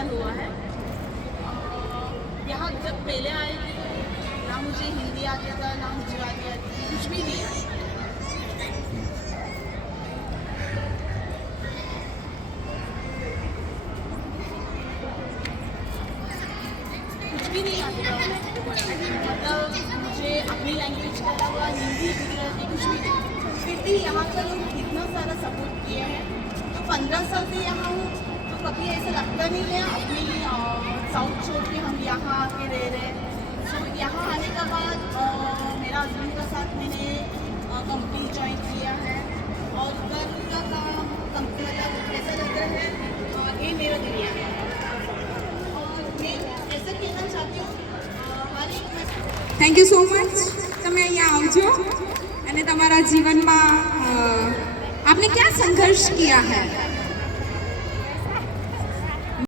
साल हुआ है। यहाँ जब पहले आए थे ना मुझे हिंदी आता था ना गुजराती आती थी, कुछ भी नहीं आता। कुछ भी नहीं आता मतलब मुझे अपनी लैंग्वेज के अलावा हिंदी गुजराती कुछ भी नहीं। फिर भी यहाँ का लोग इतना सारा सपोर्ट किए हैं। तो 15 साल से यहाँ हूँ तो कभी ऐसा लगता नहीं है अपनी साउथ छोड़ के हम यहाँ आके रह रहे हैं। तो यहाँ आने के बाद मेरा हस्बैंड का साथ मैंने कंपनी ज्वाइन किया है और उधर का काम कंपनी का कैसा लगता है ये मेरा दुनिया है। और मैं ऐसा कहना चाहती हूँ हर एक थैंक यू सो मच। તમે અહીંયા આવજો અને તમારા જીવનમાં आपने क्या संघर्ष किया है?